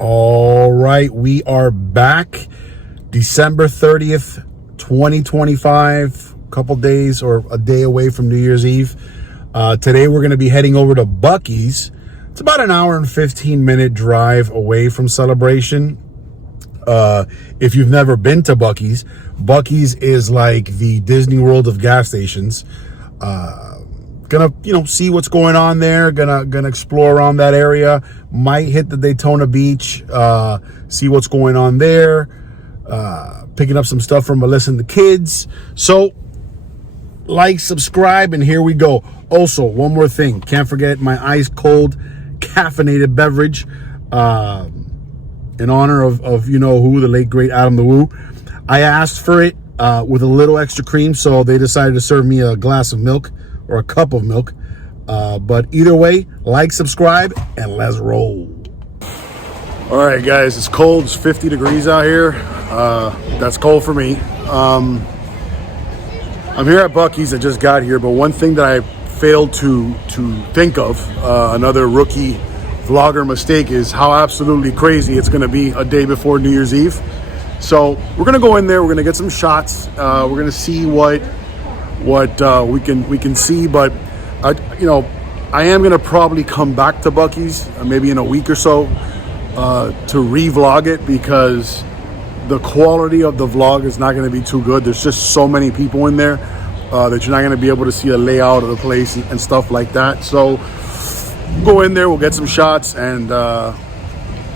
All right, we are back. December 30th, 2025. A couple days or a day away from New Year's Eve. Today we're going to be heading over to Buc-ee's. It's about an hour and 15-minute drive away from Celebration. If you've never been to Buc-ee's, Buc-ee's is like the Disney World of gas stations. Gonna see what's going on there, gonna explore around that area, might hit the Daytona Beach, see what's going on there, picking up some stuff from Melissa and the kids. So like, subscribe, and here we go. Also, one more thing, can't forget my ice cold caffeinated beverage, in honor of you know who, the late great Adam the Woo. I asked for it with a little extra cream, so they decided to serve me a glass of milk or a cup of milk. But either way, like, subscribe, and let's roll. All right, guys, it's cold. It's 50 degrees out here. That's cold for me. I'm here at Buc-ee's. I just got here, but one thing that I failed to think of, another rookie vlogger mistake, is how absolutely crazy it's going to be a day before New Year's Eve. So we're going to go in there. We're going to get some shots. We're going to see what we can see, but I am gonna probably come back to Buc-ee's maybe in a week or so to re-vlog it, because the quality of the vlog is not going to be too good. There's just so many people in there that you're not going to be able to see the layout of the place and stuff like that. So go in there, we'll get some shots, and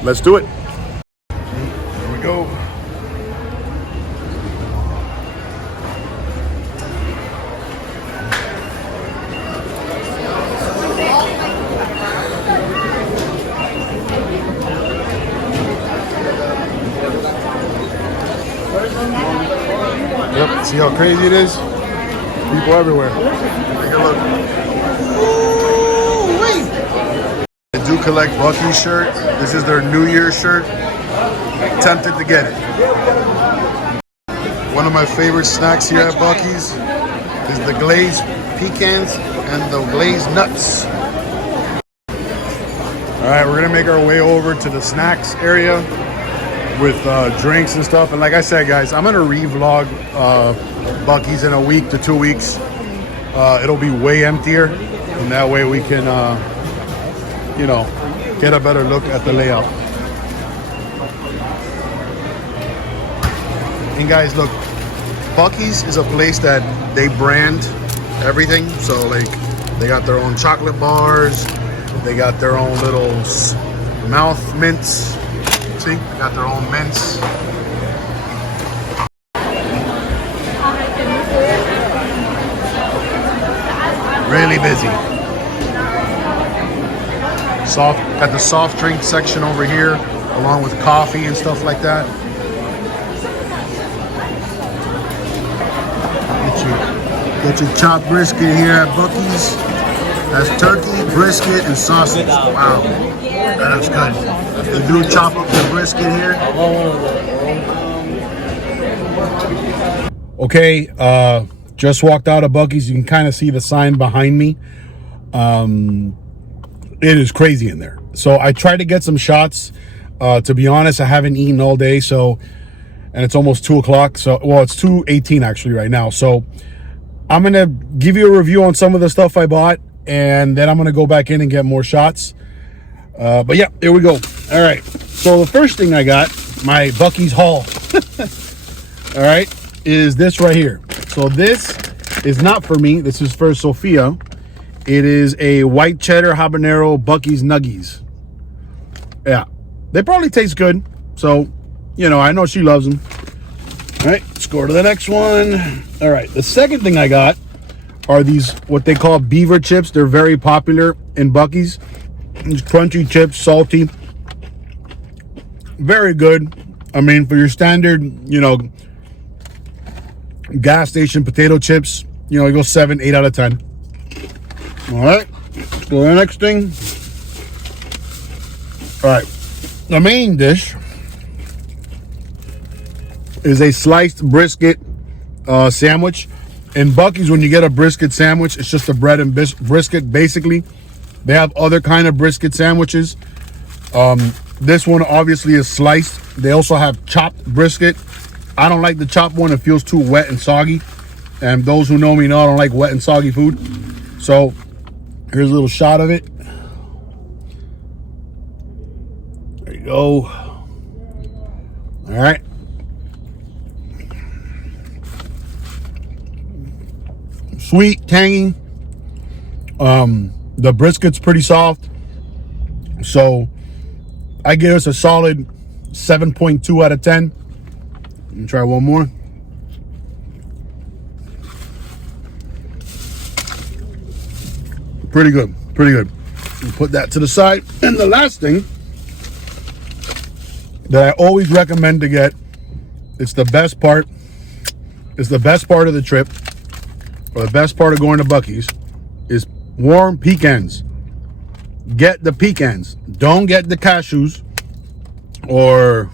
let's do it. Here we go. Yep, see how crazy it is? People everywhere. Take a look. Ooh-wee. I do collect Buc-ee's shirt. This is their New Year's shirt. Tempted to get it. One of my favorite snacks here at Buc-ee's is the glazed pecans and the glazed nuts. All right, we're gonna make our way over to the snacks area with drinks and stuff. And like I said, guys, I'm gonna re-vlog Buc-ee's in a week to 2 weeks. It'll be way emptier, and that way we can get a better look at the layout. And guys, look, Buc-ee's is a place that they brand everything. So like, they got their own chocolate bars, they got their own little mouth mints. See, they got their own mints. Really busy. Got the soft drink section over here, along with coffee and stuff like that. Get your chopped brisket here at Buc-ee's. That's turkey, brisket, and sausage. Wow, that's good. They do chop up the brisket here. Okay, just walked out of Buc-ee's. You can kind of see the sign behind me. It is crazy in there. So I tried to get some shots. To be honest, I haven't eaten all day, and it's almost 2 o'clock. So, well, it's 2:18 actually right now. So I'm gonna give you a review on some of the stuff I bought, and then I'm gonna go back in and get more shots. But yeah, here we go. All right. So the first thing I got, my Buc-ee's haul, all right, is this right here. So this is not for me. This is for Sophia. It is a white cheddar habanero Buc-ee's nuggies. Yeah, they probably taste good. So, I know she loves them. All right, let's go to the next one. All right, the second thing I got are these, what they call beaver chips. They're very popular in Buc-ee's. These crunchy chips, salty. Very good. I mean, for your standard, gas station potato chips, you go 7, 8 out of 10. All right, let's go to the next thing. All right, the main dish is a sliced brisket sandwich. In Buc-ee's, when you get a brisket sandwich, it's just a bread and brisket, basically. They have other kind of brisket sandwiches. This one obviously is sliced. They also have chopped brisket. I don't like the chopped one. It feels too wet and soggy. And those who know me know I don't like wet and soggy food. So here's a little shot of it. There you go. All right. Sweet, tangy. The brisket's pretty soft. So I give us a solid 7.2 out of 10. Let me try one more. Pretty good, pretty good. We'll put that to the side. And the last thing that I always recommend to get, it's the best part of the trip, or the best part of going to Buc-ee's, is warm pecans. Get the pecans. Don't get the cashews or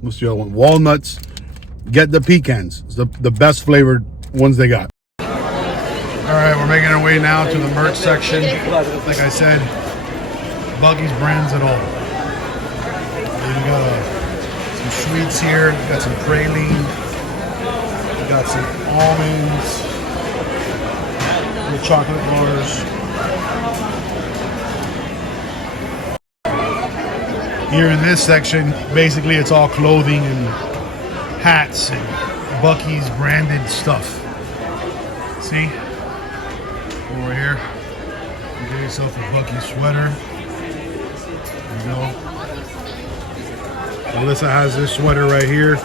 what's the other one? Walnuts. Get the pecans. It's the best flavored ones they got. All right, we're making our way now to the merch section. Like I said, Buc-ee's brands it all. We got some sweets here. We got some praline. We got some almonds. The chocolate bars. Here in this section, basically it's all clothing and hats and Buc-ee's branded stuff. See? Over here, you get yourself a Buc-ee sweater. There you go. Alyssa has this sweater right here.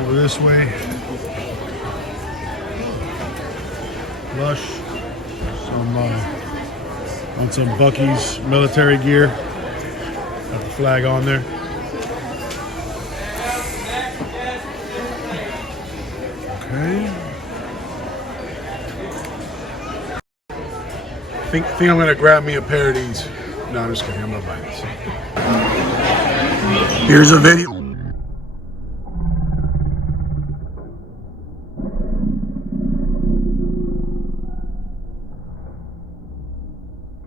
Over this way. Lush. Some Buc-ee's military gear. Got the flag on there. Okay. Think I'm gonna grab me a pair of these. No, I'm just kidding. I'm gonna buy this. Here's a video.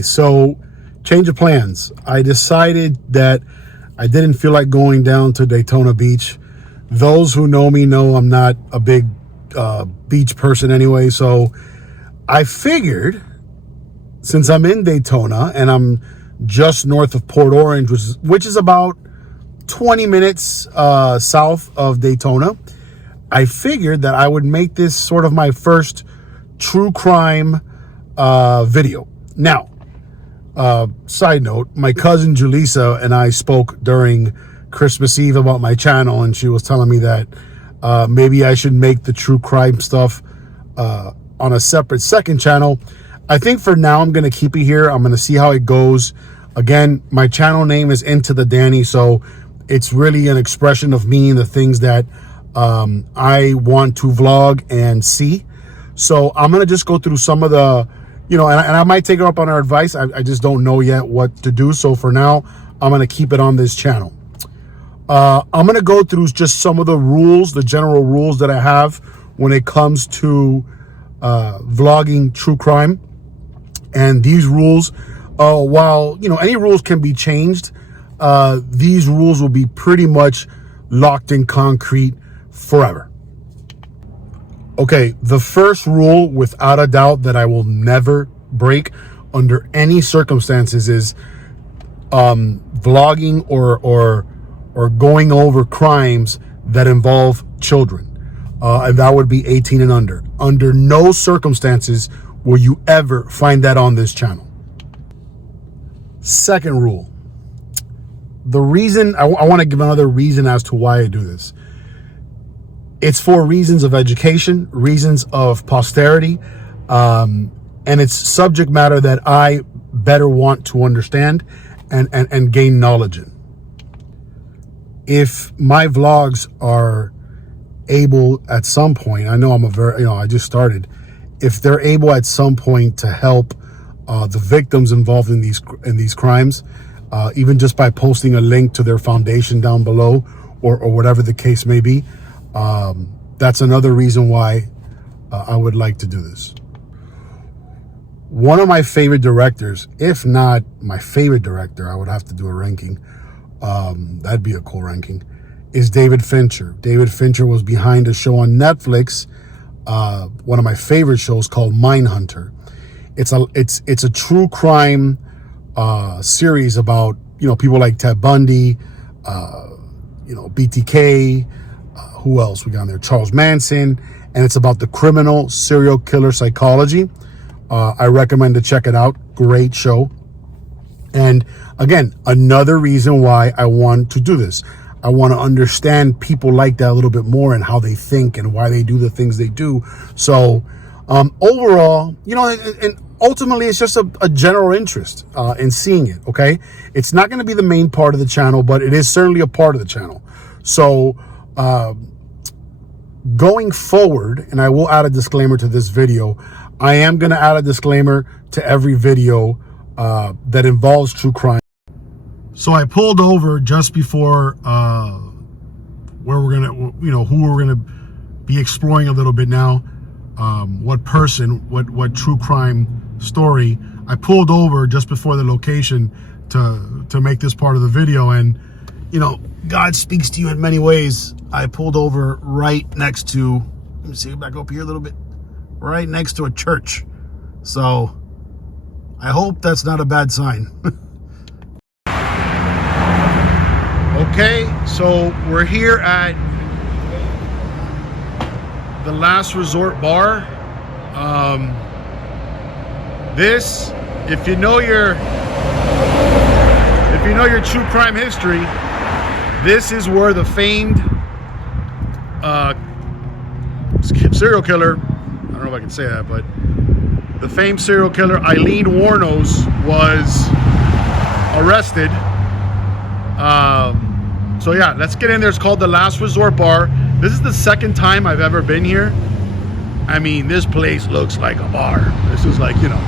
So, change of plans. I decided that I didn't feel like going down to Daytona Beach. Those who know me know I'm not a big beach person anyway. So I figured, since I'm in Daytona and I'm just north of Port Orange, which is about 20 minutes south of Daytona, I figured that I would make this sort of my first true crime video. Now, side note, my cousin Julissa and I spoke during Christmas Eve about my channel, and she was telling me that maybe I should make the true crime stuff on a separate second channel. I think for now I'm going to keep it here. I'm going to see how it goes. Again, my channel name is Into the Danny, so it's really an expression of me and the things that I want to vlog and see. So I'm going to just go through some of the, and I might take her up on her advice. I just don't know yet what to do. So for now, I'm going to keep it on this channel. I'm going to go through just some of the rules, the general rules that I have when it comes to vlogging true crime. And these rules, while, any rules can be changed, these rules will be pretty much locked in concrete forever. Okay, the first rule, without a doubt, that I will never break under any circumstances is vlogging or going over crimes that involve children. And that would be 18 and under. Under no circumstances will you ever find that on this channel. Second rule. The reason, I want to give another reason as to why I do this. It's for reasons of education, reasons of posterity, and it's subject matter that I better want to understand and gain knowledge in. If my vlogs are able at some point, I know I just started, if they're able at some point to help the victims involved in these crimes, even just by posting a link to their foundation down below or whatever the case may be, that's another reason why I would like to do this. one of my favorite directors, if not my favorite director, I would have to do a ranking. That'd be a cool ranking, is David Fincher. David Fincher was behind a show on Netflix, one of my favorite shows called Mindhunter. It's a true crime series about, you know, people like Ted Bundy, you know, BTK, who else we got on there? Charles Manson, and it's about the criminal serial killer psychology. I recommend to check it out. Great show. And again, another reason why I want to do this. I want to understand people like that a little bit more and how they think and why they do the things they do. So overall, you know, and ultimately it's just a general interest in seeing it, okay? It's not going to be the main part of the channel, but it is certainly a part of the channel. So going forward, and I will add a disclaimer to this video, I am going to add a disclaimer to every video that involves true crime. So I pulled over just before where we're gonna, you know, who we're gonna be exploring a little bit now. What person, what true crime story. I pulled over just before the location to make this part of the video, and you know, God speaks to you in many ways. I pulled over right next to, let me see, back up here a little bit, right next to a church. So I hope that's not a bad sign. Okay, so we're here at the Last Resort Bar. This, if you know your true crime history, this is where the famed serial killer, I don't know if I can say that, but the famed serial killer Aileen Wuornos was arrested. So yeah, let's get in there. It's called the Last Resort Bar. This is the second time I've ever been here. I mean, this place looks like a bar. This is like, you know,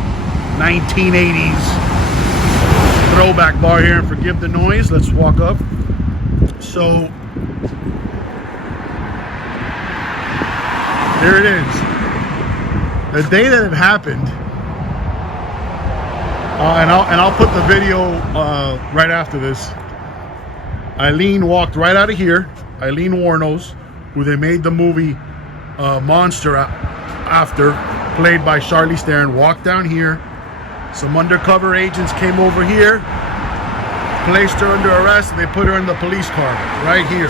1980s throwback bar here, and forgive the noise. Let's walk up. So there it is. The day that it happened, and I'll put the video right after this. Aileen walked right out of here. Aileen Wuornos, who they made the movie Monster after, played by Charlize Theron, walked down here. Some undercover agents came over here, placed her under arrest, and they put her in the police car right here.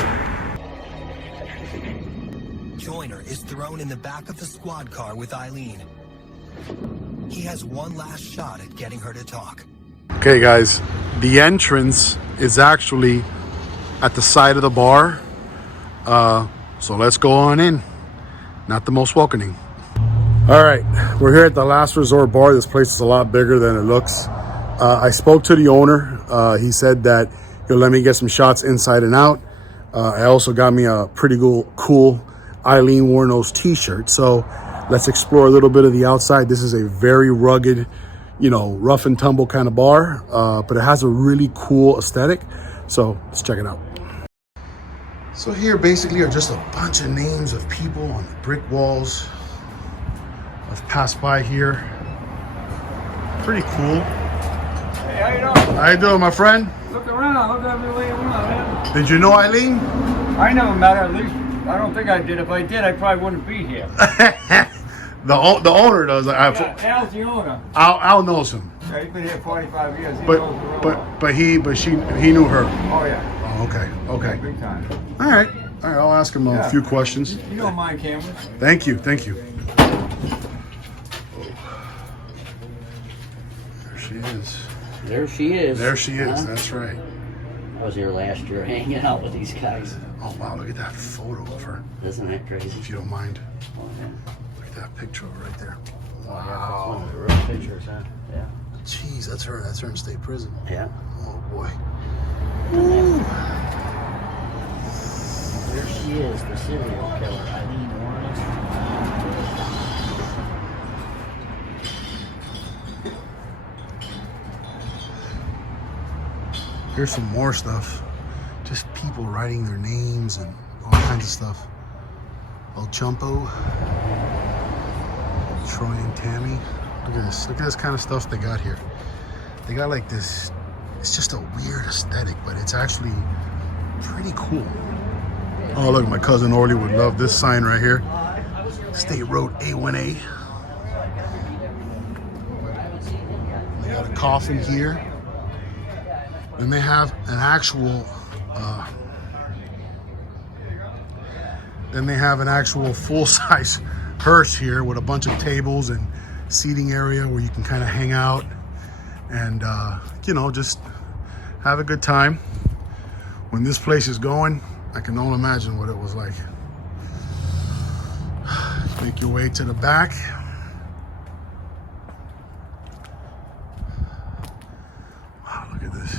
Joyner is thrown in the back of the squad car with Aileen. He has one last shot at getting her to talk. Okay, guys, the entrance is actually at the side of the bar, so let's go on in. Not the most welcoming. All right, we're here at the Last Resort Bar. This place is a lot bigger than it looks. I spoke to the owner. He said that he'll let me get some shots inside and out. I also got me a pretty cool Aileen Wuornos t-shirt. So let's explore a little bit of the outside. This is a very rugged, you know, rough and tumble kind of bar, but it has a really cool aesthetic. So let's check it out. So here basically are just a bunch of names of people on the brick walls. I've passed by here. Pretty cool. Hey, how you doing? How you doing, my friend? Look around. Look every way around, man. Did you know Aileen? I never met her. At least I don't think I did. If I did, I probably wouldn't be here. The owner does. Yeah, Al's the owner. Al knows him. Yeah, he's been here 45 years. He knows the road. He knew her. Oh yeah. Oh, okay. Big time. All right. I'll ask him a few questions. You don't mind cameras? Thank you. There she is. There she is. There she is. Huh? That's right. I was here last year hanging out with these guys. Oh wow! Look at that photo of her. Isn't that crazy? If you don't mind. Oh, yeah. Look at that picture of her right there. Oh, yeah, that's one Wow. of the real pictures, huh? Yeah. Jeez, that's her. That's her in state prison. Yeah. Oh boy. There she is, the serial killer, Aileen Wuornos. Here's some more stuff. Just people writing their names and all kinds of stuff. El Chumpo, Troy and Tammy. Look at this. Look at this kind of stuff they got here. They got like this, it's just a weird aesthetic, but it's actually pretty cool. Oh, look, my cousin Orly would love this sign right here. State Road A1A. They got a coffin here. Then they have an actual full-size hearse here with a bunch of tables and seating area where you can kind of hang out and you know, just have a good time. When this place is going, I can only imagine what it was like. Make your way to the back. Wow, look at this.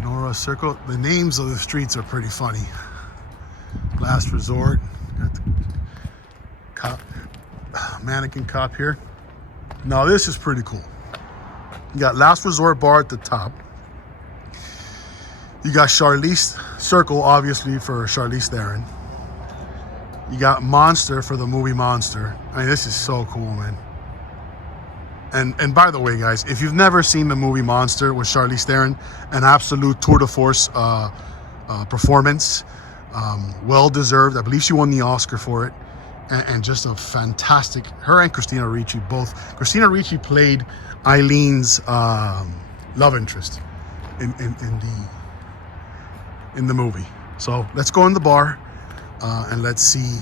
Nora Circle. The names of the streets are pretty funny. Last Resort. Got the cop, mannequin cop here. Now this is pretty cool. You got Last Resort Bar at the top. You got Charlize Circle, obviously, for Charlize Theron. You got Monster for the movie Monster. I mean, this is so cool, man. And by the way, guys, if you've never seen the movie Monster with Charlize Theron, an absolute tour de force performance, well deserved. I believe she won the Oscar for it, and just a fantastic. Her and Christina Ricci both. Christina Ricci played Eileen's love interest in the movie. So let's go in the bar and let's see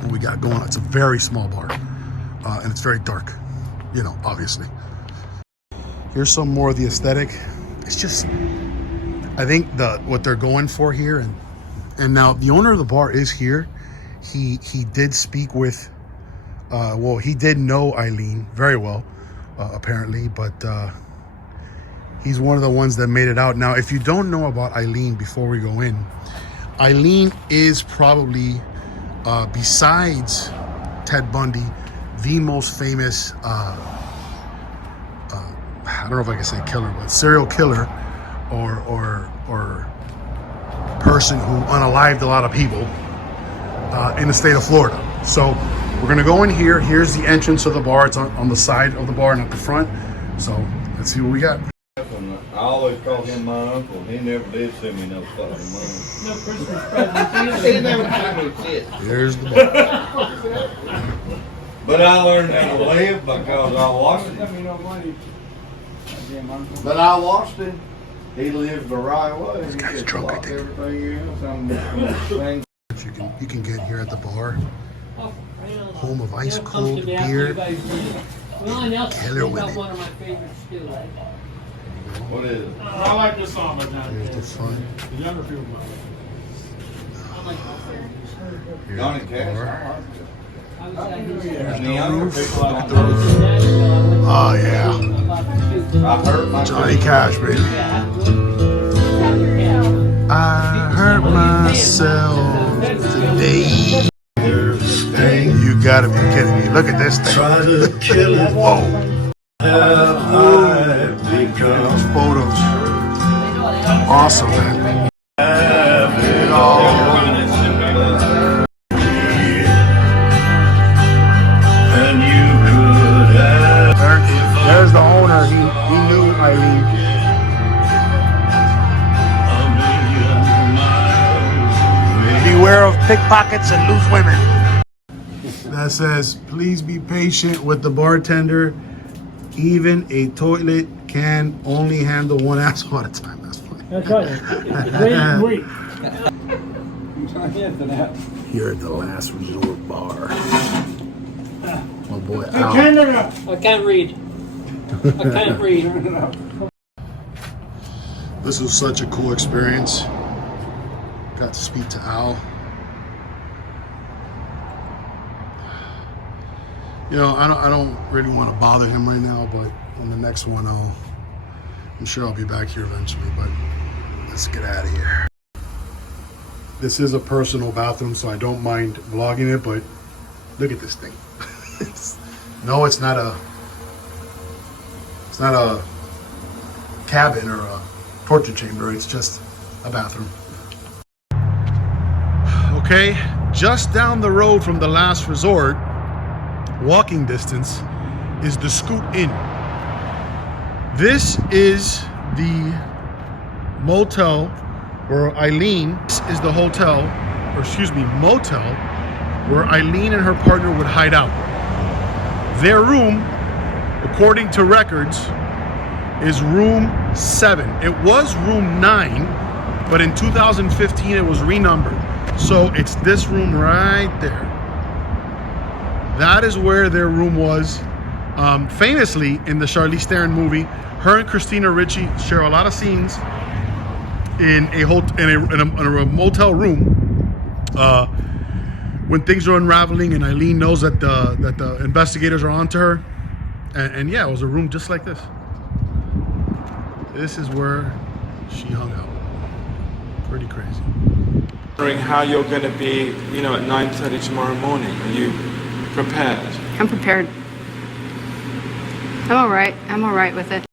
what we got going on. It's a very small bar and it's very dark, you know, obviously. Here's some more of the aesthetic. It's just, I think what they're going for here, and now the owner of the bar is here. He did speak with, well, he did know Aileen very well, apparently, but he's one of the ones that made it out. Now, if you don't know about Aileen before we go in, Aileen is probably, besides Ted Bundy, the most famous, I don't know if I can say killer, but serial killer or person who unalived a lot of people in the state of Florida. So we're gonna go in here. Here's the entrance of the bar. It's on the side of the bar, not the front. So let's see what we got. I always called him my uncle. He never did send me no fucking money. No Christmas presents. He never sent me shit. Here's the bar. But I learned how to live because I watched him. Send me no money. Goddamn uncle. But I watched him. He lived the right way. This guy's drunk, I think. Everything else on the thing. You can get here at the bar. Oh, Home of ice cold beer. Killer women. One of my favorites too. What is it? I like this song, but not Here's the fun. the younger people. I like Here's Johnny the Cash. bar. And the younger people, I Look at don't the know. roof. Oh yeah, I hurt my Johnny Cash, baby. I hurt myself today. You gotta be kidding me. Look at this thing. Whoa. Those photos. Awesome, man. There's the owner. He knew Aileen. Beware of pickpockets and loose women. That says, please be patient with the bartender. Even a toilet can only handle one asshole at a time. That's funny. That's right. Wait. Here at the Last Resort Bar. My boy Al. Canada. I can't read. I can't read. This was such a cool experience. Got to speak to Al. You know, I don't really want to bother him right now, but on the next one, I'm sure I'll be back here eventually, but let's get out of here. This is a personal bathroom, so I don't mind vlogging it, but look at this thing. No, it's not a cabin or a torture chamber. It's just a bathroom. Okay, just down the road from the last resort, walking distance, is the Scoot Inn. This is the motel where Aileen, this is the hotel, or excuse me, motel, where Aileen and her partner would hide out. Their room, according to records, is room 7. It was room 9, but in 2015 it was renumbered. So it's this room right there. That is where their room was. Famously, in the Charlize Theron movie, her and Christina Ricci share a lot of scenes in a motel room when things are unraveling, and Aileen knows that the investigators are onto her. And yeah, it was a room just like this. This is where she hung out. Pretty crazy. Wondering how you're going to be, you know, at 9:30 tomorrow morning. Are you prepared? I'm prepared. I'm all right with it.